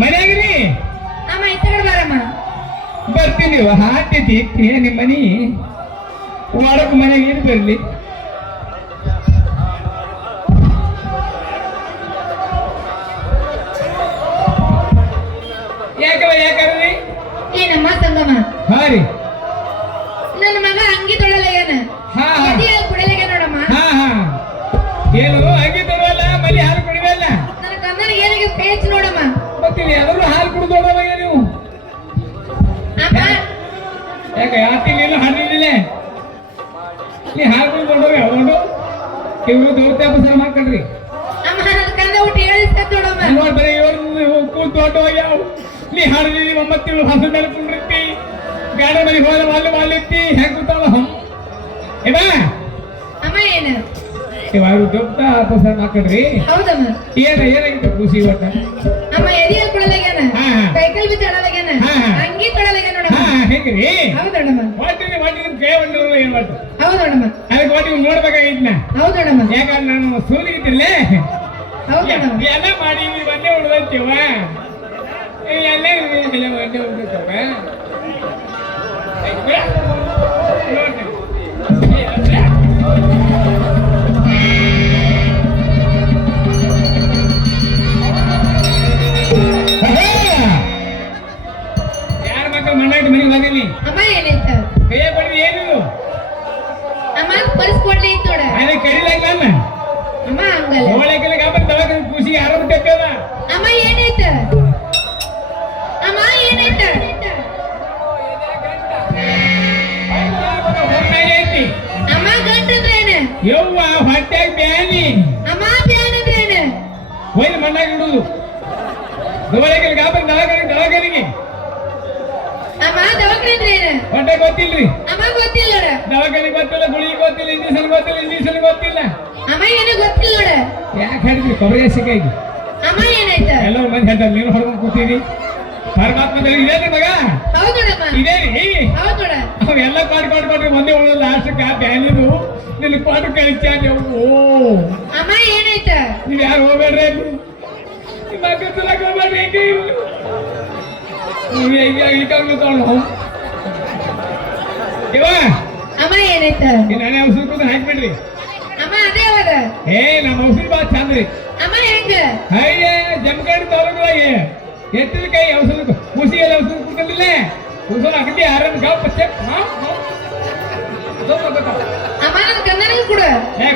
ಮನೆಯಾಗ್ರಿ ಅಮ್ಮ ಇತ್ತಗಡೆ ಬಾರಮ್ಮ ಬರ್ತೀನಿ ಹಾಕ್ತೈತಿ ನಿಮ್ಮ ಮನಿ ಒಳಕ್ ಮನೆಯಾಗ ಏನು ಬರ್ಲಿ ಯಾಕ್ರಿ ಏನಮ್ಮ ಸಂಗಮ ಹಾ ರೀ ನನ್ನ ಮಗ ಅಂಗಿ ತೊಳಲಾಗ್ಯಾನ ಕುಡಲಾಗ ನೋಡಮ್ಮ ಏನು ಅಂಗಿ ತೊಳಲ್ಲ ಮಲಿ ಹಾಲು ಕುಡಿವಲ್ಲ ನನ್ನ ಗಂಡನ ಏನಿಗೆ ಪೇಚ್ ನೋಡಮ್ಮ ಗೊತ್ತಿಲ್ಲ ಯಾರು ಹಾಲು ಕುಡಿದೋಡವಾಗ ನೀವು ಯಾಕೆ ಯಾತಿಲ್ಲ ಹಾಲಿಲ್ಲ ನೀ ಹಾಲು ಕುಡಿದೋಡವ ಯಾವುದು ಇವರು ದೇವತಾಪಸ ಮಾಡ್ಕೊಂಡ್ರಿ ಅಮ್ಮ ನನ್ನ ಕಂದ ಊಟ ಹೇಳಿಸ್ತ ನೋಡಮ್ಮ ನೋಡಿ ಬರೀ ಕೂಲ್ ತೋಟವಾಗ ಯಾವ ನೀ ಹಾಡಿದೀನಿ ಒಂಬತ್ತು ಹಸು ಮೇಲೆ ಕುಂಡಿರ್ತಿ ಗಾಡಿ ಮನೆ ಹೋದ ಮಾಲ್ ಮಾಲಿತ್ತಿ ಹೆಂಗ್ ಕೂತಾಳ ಏನ ಅಮ್ಮ ಏನು ಇವಾಗ ದೊಡ್ಡ ಅಪಸ ಮಾಡ್ಕೊಂಡ್ರಿ ಹೌದಮ್ಮ ಏನಾಗಿತ್ತು ಖುಷಿ ಒಟ್ಟ ಅಮ್ಮ ಎದಿಯಲ್ಲಿ ಕೊಡಲಾಗ್ಯಾನ ಕೈಕಲ್ ಬಿದ್ದು ಆಡಲಾಗ್ಯಾನ ಅಂಗಿ ತೊಳಲಾಗ್ಯಾನ ನೋಡಮ್ಮ ಹೆಂಗ್ರಿ ಹೌದಣ್ಣಮ್ಮ ವಾಟಿನ ಕೈ ಬಂದವರು ಏನ್ ಮಾಡ್ತು ಹೌದಣ್ಣಮ್ಮ ಅದಕ್ಕೆ ವಾಟಿ ನೋಡ್ಬೇಕಾಗಿದ್ನ ಹೌದಣ್ಣಮ್ಮ ಯಾಕಂದ್ರೆ ನಾನು ಸೂಲಿಗಿದ್ದಿಲ್ಲೇ ಹೌದಣ್ಣಮ್ಮ ಎಲ್ಲ ಮಾಡಿ ಒಂದೇ ಉಳ್ದಂತೀವ ಎಲ್ಲ ಒಂದೇ ಉಳ್ದತ್ತವ ಯಾರ ಮಕ್ಕಳು ಮಣ್ಣಾಗಿ ಮನೆಗೆ ಹೋಗಿನಿ ಅಮ್ಮ ಏನಾಯ್ತ ಕೈಯ ಬಡ್ದು ಏನಿದು ಅಮ್ಮ ಪರ್ಸ್ ಕೊಡ್ಲಿ ಇತ್ತು ನೋಡ ಅದೇ ಕಡಿಲಾಗ ಅಮ್ಮ ಹಂಗಲ್ಲ ಓಳೆಕಲಿಗೆ ಆಮೇಲೆ ದವಾಖಾನೆ ಖುಷಿ ಆರಾಮ ತೆಕ್ಕದ ಅಮ್ಮ ಏನಾಯ್ತ ಅಮ್ಮ ಏನಾಯ್ತ ಅಮ್ಮ ಗಂಟಂದ್ರೇನ ಯವ್ವ ಹೊಟ್ಯಾಗ ಬ್ಯಾನಿ ಅಮ್ಮ ಬ್ಯಾನಂದ್ರೇನ ಒಯ್ದು ಮಣ್ಣಾಗ ಇಡುದು ದವಾಖಾನೆಗೆ ಆಮೇಲೆ ದವಾಖಾನೆಗೆ ಅಮ್ಮ ದವಾಖಾನೆ ಹೊಟ್ಟೆ ಗೊತ್ತಿಲ್ರಿ ಅಮ್ಮ ಗೊತ್ತಿಲ್ಲ ನೋಡ ದವಾಖಾನೆ ಗೊತ್ತಿಲ್ಲ ಗುಳಿಗೆ ಗೊತ್ತಿಲ್ಲ ಇಂಜೆಕ್ಷನ್ ಗೊತ್ತಿಲ್ಲ ಅಮ್ಮ ಏನೋ ಗೊತ್ತಿಲ್ಲ ನೋಡ ಯಾಕೆ ಹೇಳಿದ್ರಿ ಕೊಬ್ಬರಿ ಸಿಕ್ಕಾಗಿ ಅಮ್ಮ ಏನಾಯ್ತ ಎಲ್ಲರೂ ಮಂದಿ ಹೇಳ್ತಾರೆ ನೀನು ಹೊರಗೆ ಕೂತೀನಿ ಪರಮಾತ್ಮದಲ್ಲಿ ಇದೇನಿ ಮಗ ಹೌದು ನೋಡಮ್ಮ ಇದೇನಿ ಹೌದು ನೋಡ ಅವೆಲ್ಲ ಕೊಟ್ರಿ ಒಂದೇ ಉಳಿದ ಲಾಸ್ಟಕ್ಕೆ ಬ್ಯಾನಿದು ನಿನ್ನ ಕೊಟ್ಟು ಕಳಿಸ್ತಾನೆ ಓ ಅಮ್ಮ ಏನಾಯ್ತ ನೀವು ಯಾರು ಹೋಗ್ಬೇಡ್ರಿ ಅಲ್ಲಿ ನಿಮ್ಮ ಅಕ್ಕತ್ತಲಕ್ಕೆ ಹೋಗ್ಬೇಡ್ರಿ ಈಗ ತಗೊಂಡು ಇವ ಅಮ್ಮ ಏನಾಯ್ತ ನಾನೇ ಔಷಧ ಕೂಡ ಹಾಕ್ಬಿಡ್ರಿ ಅಮ್ಮ ಅದೇ ಅವಾಗ ಏ ನಮ್ಮ ಔಷಧ ಬಾ ಚಂದ್ರಿ ಅಮ್ಮ ಹೆಂಗ ಅಯ್ಯ ಜಮಖಂಡಿ ತಾಲೂಕದಾಗೆ ಎತ್ತಿದ ಕೈ ಔಷಧ ಕೂಸಿಗೆಲ್ಲ ಔಷಧ ಕುಡ್ಕೊಂಡಿಲ್ಲ ಕೂಸಲ ಅಗದಿ ಆರಾಮ್ ಗಪ್ಪ ಚೆಕ್ ಅಮ್ಮ ನನ್ನ ಕನ್ನಡಗೂ ಕೊಡು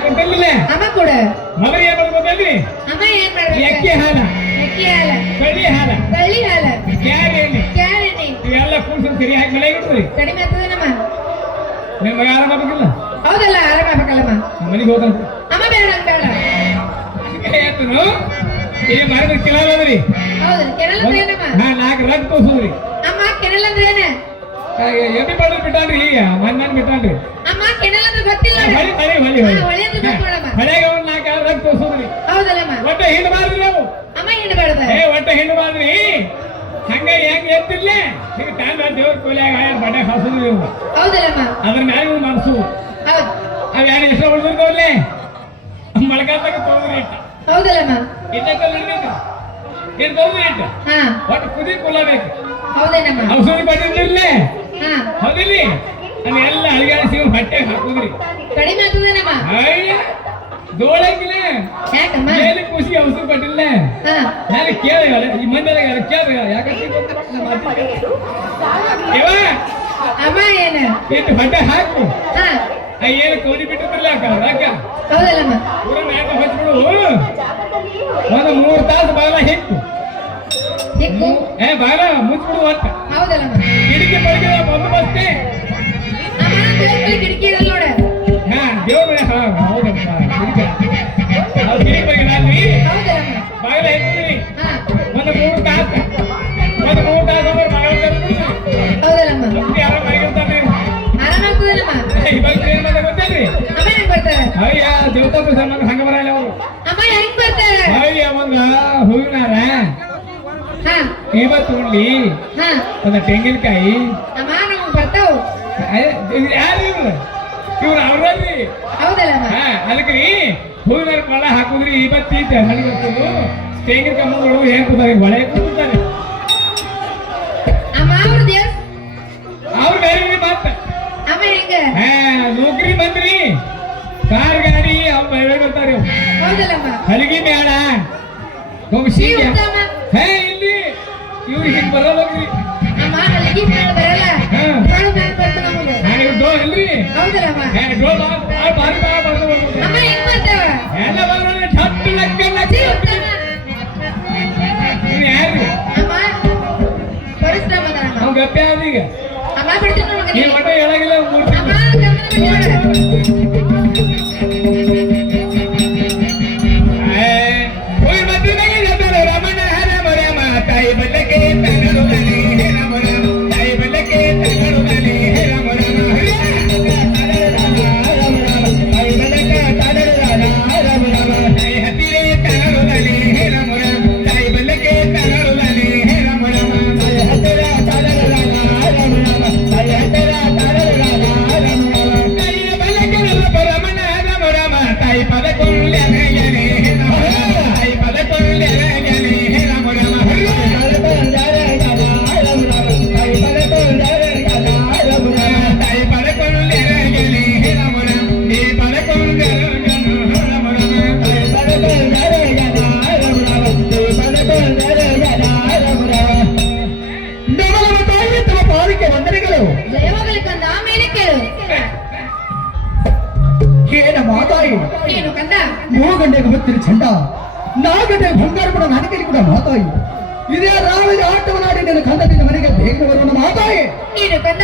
ಕೊಡ್ತಿರ್ಲಿಲ್ಲ ಅಮ್ಮ ಕೊಡು ಮೊದಲು ಏನ್ ಮಾಡೋದು ಗೊತ್ತಲ್ರಿ ಅಮ್ಮ ಏನ್ ಮಾಡ್ಬೇಕು ಎಕ್ಕೆ ಹಾಲ ಅಕ್ಕಿ ಹಾಲ ಕಳ್ಳಿ ಹಾಲ ಕಳ್ಳಿ ಹಾಲ ಕ್ಯಾರ್ ಎಣ್ಣೆ ಕ್ಯಾರೆಣ್ಣೆ ಇವೆಲ್ಲ ಕೂಡ್ಸನ್ ಸರಿ ಹಾಕಿ ಮಳೆ ಇಡ್ರಿ ಕಡಿಮೆ ಆಗ್ತದೇನಮ್ಮ ನಿಮ್ಮ ಮಗ ಆರಾಮ ಆಗ್ಬೇಕಿಲ್ಲ ಹೌದಲ್ಲ ಆರಾಮ ಆಗ್ಬೇಕಲ್ಲಮ್ಮ ಮನೆಗೆ ಹೋದ ಅಮ್ಮ ಬೇಡ ನಂಗ್ ಬೇಡ ಹೇಳ್ತನು ಏ ಮಾಡಿದ್ರೆ ಕಿಲಾಲದ್ರಿ ಹೌದು ಕೆನಲ್ ಅಂದ್ರೆ ಏನಮ್ಮ ನಾಲ್ಕು ರಗ್ ತೋರ್ಸುದ್ರಿ ಅಮ್ಮ ಕೆನಲ್ ಅಂದ್ರೆ ಏನ ಎಮ್ಮಿ ಬಾಡ್ರು ಬಿಟ್ಟಾನ್ರಿ ಈಗ ಮನ್ ಬಿಟ್ಟಾನ್ರಿ ಅಮ್ಮ ಕೆನಲ್ ಅಂದ್ರೆ ಗೊತ್ತಿಲ್ಲ ಹೊಳಿ ಹೊಳಿ ಹೊಳಿ ಹೊಳಿ ಹೊಳಿ ಅಂದ್ರೆ ಗೊತ್ತೋಳಮ್ಮ ಹೊಳೆಗೆ ಒಂದ್ ನಾಲ್ಕು ರಗ್ ತೋರ್ಸುದ್ರಿ ಹೌದಲ್ಲಮ್ಮ ಒಟ್ಟ ಹಿಂಡ್ ಮಾಡ್ರಿ ನಾವು ಅಮ್ಮ ಹಿಂಡ್ ಬೇಡದ ಒಟ್ಟ ಹಿಂಡ್ ಮಾಡ್ರಿ ಹಂಗ ಹೆಂಗ್ ಎತ್ತಿರ್ಲೆ ಈಗ ತಾಂಡ ದೇವ್ರ ಕೊಲೆಯಾಗ ಆಯ ಬಡ್ಡೆ ಹಾಸುದ್ರಿ ಇವ್ರು ಹೌದಲ್ಲಮ್ಮ ಅದ್ರ ಮ್ಯಾಗ ಇವ್ರು ಮನಸ್ಸು ಹೌದು ಅವ್ ಯಾರು ಹೆಸರು ಉಳಿದಿರ್ತಾವಲ್ಲೇ ಮಳೆಗಾಲದಾಗ ತೊಗೊಂಡ್ರಿ ಇಟ್ಟ ಹೌದಲ್ಲಮ್ಮ ಇನ್ನೊಂದು ಹಿಡಿಬೇಕು ಏನ್ ತೊಗೊಂಡ್ರಿ ಇಟ್ಟ ಹಾ ಒಟ್ಟು ಕುದಿ ಕುಲ್ಲಬೇಕು ಹೌದೇನಮ್ಮ ಔಷಧಿ ಬಡ್ಡಿರ್ಲಿಲ್ಲ ಹಾ ಹೌದಿಲ್ಲಿ ಅದೆಲ್ಲ ಅಳಿಗಾಡಿಸಿ ಹೊಟ್ಟೆ ಹಾಕುದ್ರಿ ಕಡಿಮೆ ಆಗ್ತದೇನಮ್ಮ ಅಯ್ಯ ದೋಳಂಗಿಲ್ಲ ಯಾಕಮ್ಮ ಏನು ಖುಷಿ ಔಷಧಿ ಬಡ್ಡಿಲ್ಲ ಹಾ ನಾನು ಕೇಳಿಲ್ಲ ಈ ಮಂದಿರ ಕೇಳ ಯಾಕಂತ ಇವ ಅಮ್ಮ ಏನ ಇಟ್ಟು ಹೊಟ್ಟೆ ಹಾಕು ಹಾ ಏನು ಕೋಡಿ ಬಿಟ್ಟಿರ್ಲಿಲ್ಲ ಅಕ್ಕ ಹೌದಲ್ಲಮ್ಮ ಪೂರ ಮ್ಯಾಗ ಹಚ್ಬಿಡು ಒಂದು 3 ತಾಸು ಬಾಲ ಹಿಕ್ಕು ಹಿಕ್ಕು ಬಾಲ ಮುಚ್ಬಿಡು ಒಟ್ಟ ಹೌದಲ್ಲಮ್ಮ ಕಿಡಿಕೆ ಪಡಿಕೆ ಬಂದು ಬಸ್ತೆ ಅಮ್ಮ ದೇವ್ರ ಕಿಟಕಿ ಇರಲ್ಲ ನೋಡ ದೇವ್ರ ಮನೆ ಹೌದಪ್ಪ ಕಿಡಿಕೆ ಅವ್ರು ಕಿಡಿಕೆ ಬಗ್ಗೆ ನಾಲ್ರಿ ಹೌದಲ್ಲಮ್ಮ ಬಾಗಿಲ ಹಿಕ್ಕಿದ್ರಿ ಹಾ ಒಂದು 3 ತಾಸು ಒಂದು 3 ತಾಸು ಅಂದ್ರೆ ಬಾಗಿಲ ತೆರೆದ್ಬಿಡ್ರಿ ಹೌದಲ್ಲಮ್ಮ ನಮ್ಗೆ ಯಾರೋ ಮನೆಗಿರ್ತಾನೆ ಆರಾಮ ಆಗ್ತದೇನಮ್ಮ ಇವಾಗ ಏನ್ ಮಾಡೋದು ಗೊತ್ತೇನ್ರಿ ಅಮ್ಮ ಹೆಂಗ್ ಬರ್ತಾರ ಅಯ್ಯ ದೇವತಾ ಸಂಬಂಧ ಹಂಗ ಬರಲ್ಲ ಅವರು ಅಮ್ಮ ಹೆಂಗ್ ಬರ್ತಾರ ಅಯ್ಯ ಒಂದು ಹೂವಿನಾರ ಹಾ ಇವತ್ತು ಉಳ್ಳಿ ಹಾ ಒಂದು ತೆಂಗಿನಕಾಯಿ ಅಮ್ಮ ನಮ್ಗ್ ಬರ್ತಾವ್ ಯಾರು ಇವ್ರು ಅವ್ರಲ್ರಿ ಹೌದಲ್ಲಮ್ಮ ಅದಕ್ರಿ ಹೂವಿನಾರ ಕೊಳ ಹಾಕುದ್ರಿ ಇವತ್ತಿದ್ದ ನನಗೊತ್ತು ತೆಂಗಿನಕಾಯಿ ಮುಂದೊಳಗು ಏನ್ ಕೂತಾರೆ ಒಳಗೆ ಕೂತಾರೆ ಅಮ್ಮ ಅವ್ರ ದೇವ್ರ ಅವ್ರು ಬೇರೆ ಮಾತ ಅಮ್ಮ ಹೆಂಗ ನೌಕರಿ ಬಂದ್ರಿ ಕಾರ್ ಗಾಡಿ ಅವ್ರು ಬೇರೆ ಬರ್ತಾರೆ ಹೌದಲ್ಲಮ್ಮ ಹಲಗಿ ಮೇಳ ಗೊಂಬಸಿ ಈ ಉತ್ತಮ ಇಲ್ಲಿ ಇವ್ರು ಹಿಂಗ್ ಬರೋದ್ರಿ ಅಮ್ಮ ಹಲಗಿ ಮೇಳ ಬರಲ್ಲ ಬಾಳು ಮ್ಯಾಲ್ ಬರ್ತ ನಮಗ ನಾನು ಡೋ ಇಲ್ರಿ ಹೌದಲ್ಲಮ್ಮ ಡೋ ಬಾರಿ ಬರ್ದು ಅಮ್ಮ ಹೆಂಗ್ ಬರ್ತಾವ ಎಲ್ಲ ಬಂದ್ರೆ ಠಟ್ಟು ಲಕ್ಕ ಈ ಉತ್ತಮ ಯಾರು ಅಮ್ಮ ಪರಿಶ್ರಮ ಅದಮ್ಮ ಅವ್ನು ಗಪ್ಪೆ ಆದ ಈಗ ಅಮ್ಮ ಬಿಡ್ತೀನಿ ಈ ಮಗನಿಗೆ ಮಠ ಹೇಳಾಗಿಲ್ಲ ಮೂರ್ತಿ ಅಮ್ಮ ಕಮ್ಮನ ಬಿಡೋಣ ತಾಯಿ ಬಲ್ಲಕ್ಕೆ ತನ್ನಡು ಮನೆ ರಾಮ ರಾಮ ತಾಯಿ ಬಲ್ಲಕ್ಕೆ ತನ್ನಡು ಮನೆ ರಾಮ ರಾಮ ತಾಯಿ ಬಲ್ಲಕ್ಕೆ ತನ್ನಡು ರಾಮ ರಾಮ ತಾಯಿ ಹತ್ತಿರೆ ತನ್ನಡು ಮನೆ ರಾಮ ರಾಮ ತಾಯಿ ಬಲ್ಲಕ್ಕೆ ತನ್ನಡು ಮನೆ ರಾಮ ರಾಮ ತಾಯಿ ಹತ್ತಿರ ತನ್ನಡು ರಾಮ ರಾಮ ತಾಯಿ ಹತ್ತಿರ ತನ್ನಡು ರಾಮ ರಾಮ ತಾಯಿ ಬಲ್ಲಕ್ಕೆ ರಮಣ ರಾಮ ರಾಮ ತಾಯಿ ಪದ ಕೊಳ್ಳನೆ ತಾಯಿ ಪದ ಕೊಳ್ಳನೆ ರಾಮ ರಾಮ ಜಯವಾಗಲಿ ಕಂದ ಆಮೇಲೆ ಕೇಳು ಏನ ಮಾತಾಯಿ ಏನು ಕಂದ 3 ಗಂಟೆಗೆ ಬತ್ತಿನ ಚಂಡ 4 ಗಂಟೆಗೆ ಬಂಗಾರ ಕೂಡ ನನ್ನ ಕೈಲಿ ಕೂಡ ಮಾತಾಯಿ ಇದೇ ರಾವಿಗೆ ಆಟವನಾಡಿ ನನ್ನ ಕಂದದಿಂದ ಮನೆಗೆ ಬೇಗ ಬರುವನು ಮಾತಾಯಿ ಏನು ಕಂದ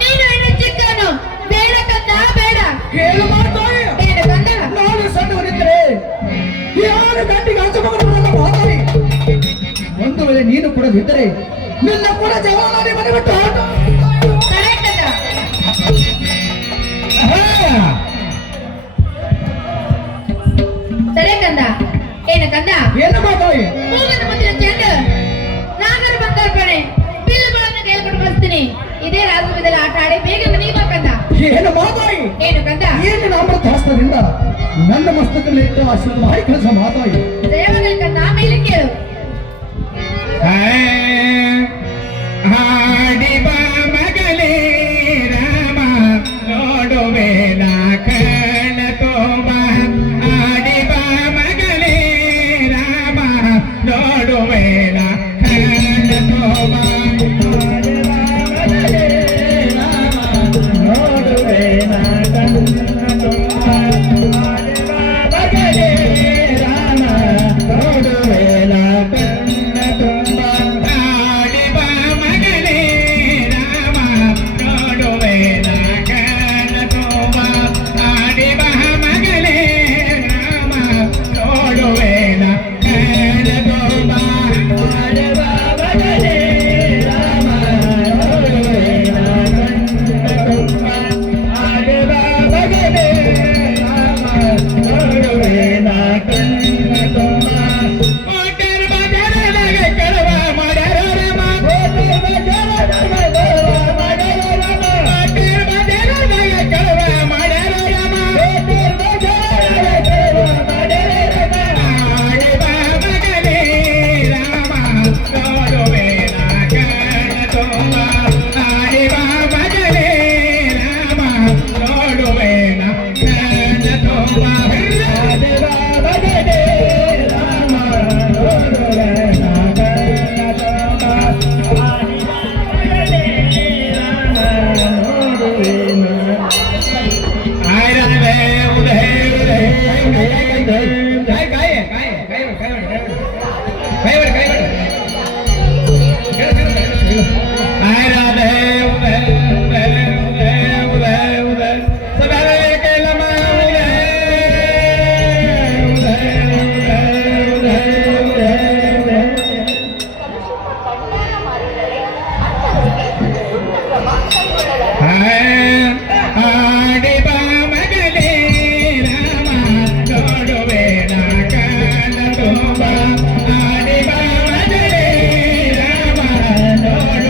ನೀನು ಇನ್ನು ಚಿಕ್ಕವನು ಬೇಡ ಕಂದ ಬೇಡ ಏನು ಮಾತಾಯಿ ಏನು ಕಂದ ನಾನು ಸಣ್ಣವನಿದ್ದರೆ ಯಾರು ಗಂಟಿಗೆ ಹಂಚಬಹುದು ಮಾತಾಯಿ ಒಂದು ವೇಳೆ ನೀನು ಕೂಡ ಬಿದ್ದರೆ ನಿನ್ನ ಕೂಡ ಜವಾನಾಡಿ ಮನೆ ಬಿಟ್ಟು ಆಟ ಸರಿ ಕಂದ ಸರಿ ಕಂದ ಏನು ಕಂದ ಏನು ಮಾತಾಯಿ ಮೂಗನ ಮುಂದಿನ ಚೆಂಡು ನಾಗರ ಬಂಗಾರ ಪಣೆ ಬಿಲ್ಲುಗಳನ್ನು ಕೈಲ್ಕೊಂಡು ಬರ್ತೀನಿ ಇದೇ ರಾಜಮದಲ್ಲಿ ಆಟ ಆಡಿ ಬೇಗ ಮನೆಗೆ ಬಾ ಕಂದ ಏನು ಮಾತಾಯಿ ಏನು ಕಂದ ಏನು ಅಮೃತ ಹಸ್ತದಿಂದ ನನ್ನ ಮಸ್ತಕದಲ್ಲಿ ಇಟ್ಟು ಆಶೀರ್ವಾದ ಮಾಡಿ ಕೆಲಸ ಮಾತಾಯಿ ಜಯವಾಗಲಿ ಕಂದ ಆಮೇಲೆ ಕೇಳು